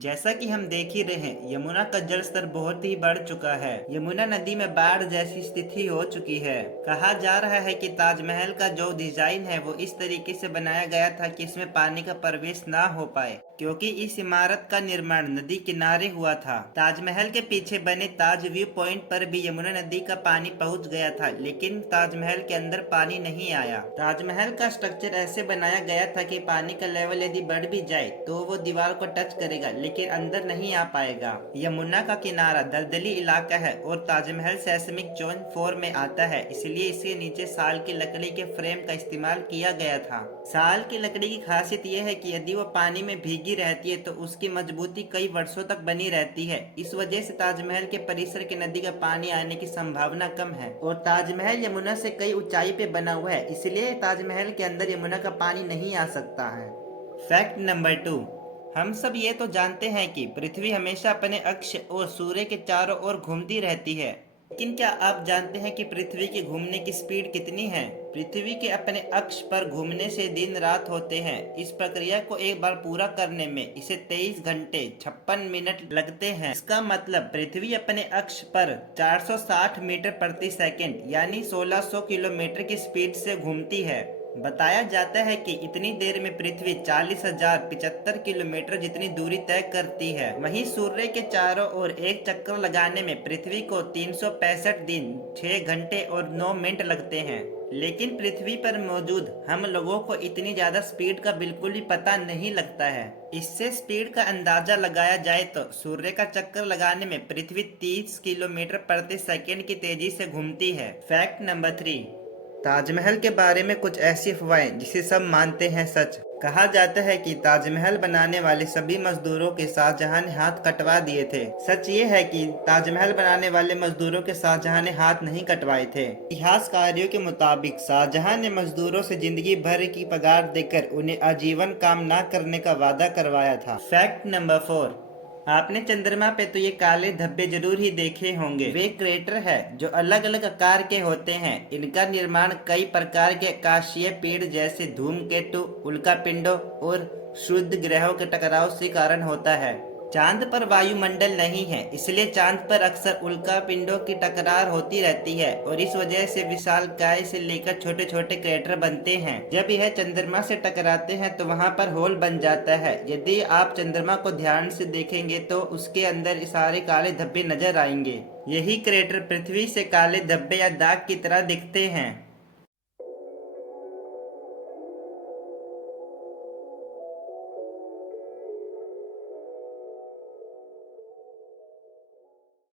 जैसा कि हम देख ही रहे हैं, यमुना का जल स्तर बहुत ही बढ़ चुका है। यमुना नदी में बाढ़ जैसी स्थिति हो चुकी है। कहा जा रहा है कि ताजमहल का जो डिजाइन है वो इस तरीके से बनाया गया था कि इसमें पानी का प्रवेश ना हो पाए, क्योंकि इस इमारत का निर्माण नदी किनारे हुआ था। ताजमहल के पीछे बने ताज व्यू पॉइंट पर भी यमुना नदी का पानी पहुंच गया था, लेकिन ताजमहल के अंदर पानी नहीं आया। ताजमहल का स्ट्रक्चर ऐसे बनाया गया था कि पानी का लेवल यदि बढ़ भी जाए तो वो दीवार को टच करेगा, लेकिन अंदर नहीं आ पाएगा। यमुना का किनारा दलदली इलाका है और ताजमहल सेस्मिक जोन 4 में आता है, इसलिए इसके नीचे साल की लकड़ी के फ्रेम का इस्तेमाल किया गया था। साल की लकड़ी की खासियत यह है कि यदि वो पानी में भीगी रहती है तो उसकी मजबूती कई वर्षों तक बनी रहती है। इस वजह से ताजमहल के परिसर के नदी का पानी आने की संभावना कम है। और ताजमहल यमुना से कई ऊंचाई पे बना हुआ है, इसलिए ताजमहल के अंदर यमुना का पानी नहीं आ सकता है। फैक्ट नंबर 2, हम सब ये तो जानते हैं कि पृथ्वी हमेशा अपने अक्ष और सूर्य के चारों ओर घूमती रहती है, लेकिन क्या आप जानते हैं कि पृथ्वी की घूमने की स्पीड कितनी है? पृथ्वी के अपने अक्ष पर घूमने से दिन रात होते हैं। इस प्रक्रिया को एक बार पूरा करने में इसे 23 घंटे 56 मिनट लगते हैं। इसका मतलब पृथ्वी अपने अक्ष पर 460 मीटर प्रति सेकंड यानी 1600 किलोमीटर की स्पीड से घूमती है। बताया जाता है कि इतनी देर में पृथ्वी 40,075 किलोमीटर जितनी दूरी तय करती है। वहीं सूर्य के चारों ओर एक चक्कर लगाने में पृथ्वी को 365 दिन 6 घंटे और 9 मिनट लगते हैं। लेकिन पृथ्वी पर मौजूद हम लोगों को इतनी ज्यादा स्पीड का बिल्कुल भी पता नहीं लगता है। इससे स्पीड का अंदाजा लगाया जाए तो सूर्य का चक्कर लगाने में पृथ्वी 30 किलोमीटर प्रति सेकंड की तेजी से घूमती है। फैक्ट नंबर 3, ताजमहल के बारे में कुछ ऐसी अफवाहें जिसे सब मानते हैं सच। कहा जाता है कि ताजमहल बनाने वाले सभी मजदूरों के शाहजहां ने हाथ कटवा दिए थे। सच ये है कि ताजमहल बनाने वाले मजदूरों के शाहजहां ने हाथ नहीं कटवाए थे। इतिहासकारों के मुताबिक शाहजहां ने मजदूरों से जिंदगी भर की पगार देकर उन्हें आजीवन काम न करने का वादा करवाया था। फैक्ट नंबर 4, आपने चंद्रमा पे तो ये काले धब्बे जरूर ही देखे होंगे। वे क्रेटर है जो अलग अलग आकार के होते हैं। इनका निर्माण कई प्रकार के आकाशीय पिंड जैसे धूमकेतु, उल्कापिंडों और शुद्ध ग्रहों के टकराव से कारण होता है। चांद पर वायुमंडल नहीं है, इसलिए चांद पर अक्सर उल्कापिंडों की टकरार होती रहती है और इस वजह से विशालकाय से लेकर छोटे छोटे क्रेटर बनते हैं। जब यह चंद्रमा से टकराते हैं तो वहां पर होल बन जाता है। यदि आप चंद्रमा को ध्यान से देखेंगे तो उसके अंदर सारे काले धब्बे नजर आएंगे। यही क्रेटर पृथ्वी से काले धब्बे या दाग की तरह दिखते हैं।